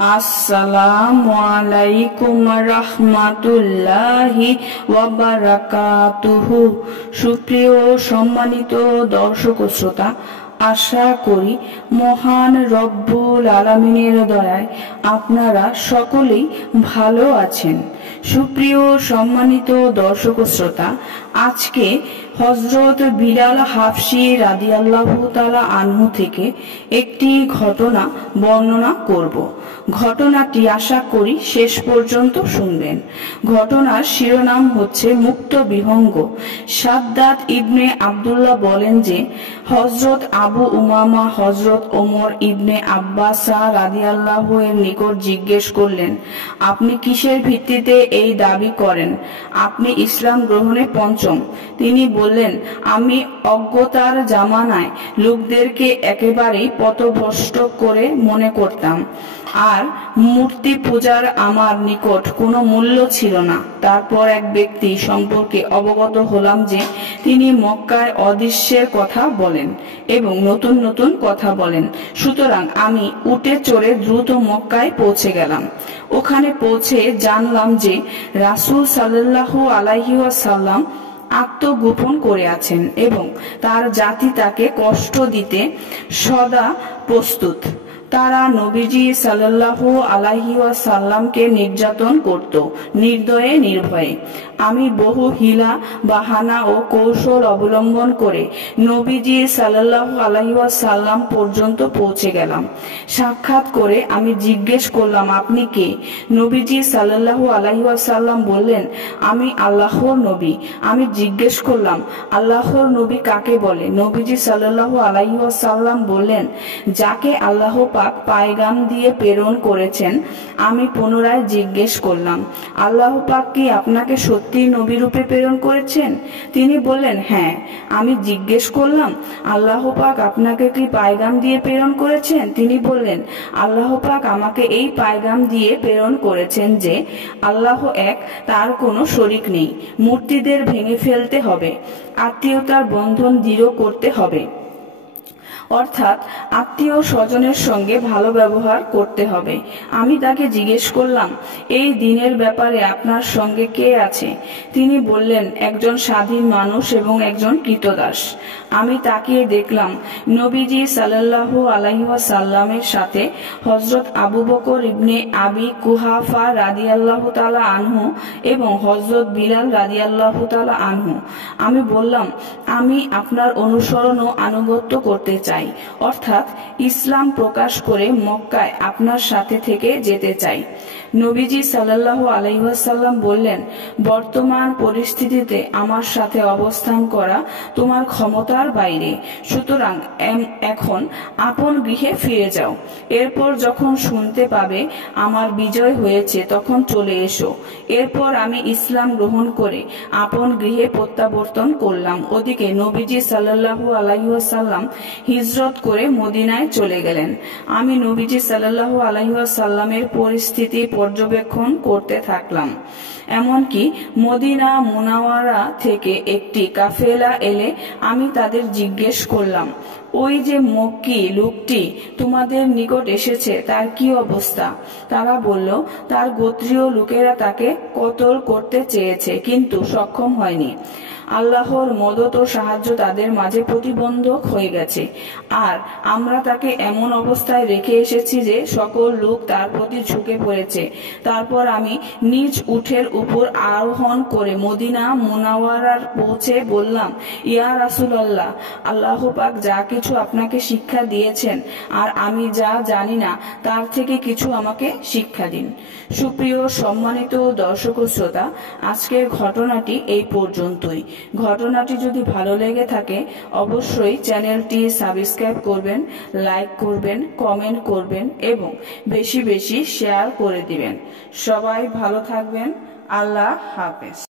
আসসালামু আলাইকুম রাহমাতুল্লাহি ওয়া বারাকাতুহু। সুপ্রিয় সম্মানিত দর্শক ও শ্রোতা, আশা করি মহান রব্বুল আলামিনের দয়ায় আপনারা সকলেই ভালো আছেন। সুপ্রিয় সম্মানিত দর্শক ও শ্রোতা, আজকে হযরত বিলাল হাবশী রাদিয়াল্লাহু তাআলা আনহু থেকে একটি ঘটনা বর্ণনা করব। ঘটনাটি আশা করি শেষ পর্যন্ত শুনবেন। ঘটনার শিরোনাম হচ্ছে মুক্ত বিহঙ্গ। সাদ্দাত ইবনে আব্দুল্লাহ বলেন যে হযরত আবু উমামা হযরত ওমর ইবনে আব্বাস রাদিয়াল্লাহু এর নিকট জিজ্ঞেস করলেন, আপনি কিসের ভিত্তিতে এই দাবি করেন আপনি ইসলাম গ্রহণে পঞ্চম? তিনি বললেন, আমি অজ্ঞতার জামানায় লোকদেরকে একেবারেই পথভ্রষ্ট করে মনে করতাম, আর মূর্তি পূজার আমার নিকট কোনো মূল্য ছিল না। তারপর এক ব্যক্তি সম্পর্কে অবগত হলাম যে তিনি মক্কায় অদৃশ্যের কথা বলেন এবং নতুন নতুন কথা বলেন। সুতরাং আমি উটে চড়ে দ্রুত মক্কায় পৌঁছে গেলাম। ওখানে পৌঁছে জানলাম যে রাসূল সাল্লাল্লাহু আলাইহি ওয়াসাল্লাম আত্মগোপন করে আছেন এবং তার জাতি তাকে কষ্ট দিতে সদা প্রস্তুত। তারা নবীজি সাল্লাল্লাহু আলাইহি ওয়াসাল্লামকে নির্যাতন করত নির্দয়ে নির্ভয়ে। আমি বহু হিলা বাহানা ও কৌশল অবলম্বন করে নবীজি সাল্লাল্লাহু আলাইহি ওয়াসাল্লাম পর্যন্ত পৌঁছে গেলাম। সাক্ষাৎ করে আমি জিজ্ঞেস করলাম, আপনি কে? নবীজি সাল্লাল্লাহু আলাইহি ওয়াসাল্লাম বললেন, আমি আল্লাহর নবী। আমি জিজ্ঞেস করলাম, আল্লাহর নবী কাকে বলে? নবীজি সাল্লাল্লাহু আলাইহি ওয়াসাল্লাম বললেন, যাকে আল্লাহ পাক পায়গাম দিয়ে প্রেরণ করেছেন। আমি পুনরায় জিজ্ঞেস করলাম, আল্লাহ পাক কি আপনাকে সত্যি নবী রূপে প্রেরণ করেছেন? তিনি বললেন, হ্যাঁ। আমি জিজ্ঞেস করলাম, আল্লাহ পাক আপনাকে কি পায়গাম দিয়ে প্রেরণ করেছেন? তিনি বললেন, আল্লাহ পাক আমাকে এই পায়গাম দিয়ে প্রেরণ করেছেন যে আল্লাহ এক, তার কোনো শরীক নেই। মূর্তিদের ভেঙে ফেলতে হবে, আত্মীয়তার বন্ধন দৃঢ় করতে হবে, অর্থাৎ আত্মীয় স্বজনের সঙ্গে ভালো ব্যবহার করতে হবে। আমি তাকে জিজ্ঞেস করলাম, এই দিনের ব্যাপারে আপনার সঙ্গে কে আছে? তিনি বললেন, একজন স্বাধীন মানুষ এবং একজন কৃতদাস। আমি তাকিয়ে দেখলাম নবীজি সাল্লাল্লাহু আলাইহি ওয়াসাল্লামের সাথে হযরত আবু বকর ইবনে আবি কুহাফা রাদিয়াল্লাহু তাআলা আনহু এবং হযরত বিলাল রাদিয়াল্লাহু তাআলা আনহু। আমি বললাম, আমি আপনার অনুসরণ ও আনুগত্য করতে চাই, অর্থাৎ ইসলাম প্রকাশ করে মক্কায় আপনার সাথে থেকে যেতে চাই। নবীজি সাল্লাল্লাহু আলাইহি ওয়াসাল্লাম বললেন, বর্তমান পরিস্থিতিতে আমার সাথে অবস্থান করা তোমার ক্ষমতার বাইরে, সুতরাং এখন আপন গৃহে ফিরে যাও। এরপর যখন শুনতে পাবে আমার বিজয় হয়েছে তখন চলে এসো। এরপর আমি ইসলাম গ্রহণ করে আপন গৃহে প্রত্যাবর্তন করলাম। ওদিকে নবীজি সাল্লাল্লাহু আলাইহি ওয়াসাল্লাম হিজরত করে মদিনায় চলে গেলেন। আমি নবীজি সাল্লাল্লাহু আলাইহি ওয়াসাল্লামের পরিস্থিতি পর্যবেক্ষণ করতে থাকলাম। এমনকি মদিনা মুনাওয়ারা থেকে একটি কাফেলা এলে আমি তাদের জিজ্ঞেস করলাম, ওই যে মক্কি লোকটি তোমাদের নিকট এসেছে তার কি অবস্থা? তারা বলল, তার গোত্রীয় লোকেরা তাকে কতল করতে চেয়েছে কিন্তু সক্ষম হয়নি। আল্লাহর মদত ও সাহায্য তাদের মাঝে প্রতিবন্ধক হয়ে গেছে, আর আমরা তাকে এমন অবস্থায় রেখে এসেছি যে সকল লোক তার প্রতি ঝুঁকে পড়েছে। তারপর আমি নিজ উটের উপর আরোহণ করে মদিনা মুনাওয়ারার পৌঁছে বললাম, ইয়া রাসূলুল্লাহ, আল্লাহ পাক যা কিছু আপনাকে শিক্ষা দিয়েছেন আর আমি যা জানি না তার থেকে কিছু আমাকে শিক্ষা দিন। সুপ্রিয় সম্মানিত দর্শক ও শ্রোতা, আজকের ঘটনাটি এই পর্যন্তই। ঘটনাটি যদি ভালো লেগে থাকে অবশ্যই চ্যানেলটি সাবস্ক্রাইব করবেন, লাইক করবেন, কমেন্ট করবেন এবং বেশি বেশি শেয়ার করে দিবেন। সবাই ভালো থাকবেন। আল্লাহ হাফেজ।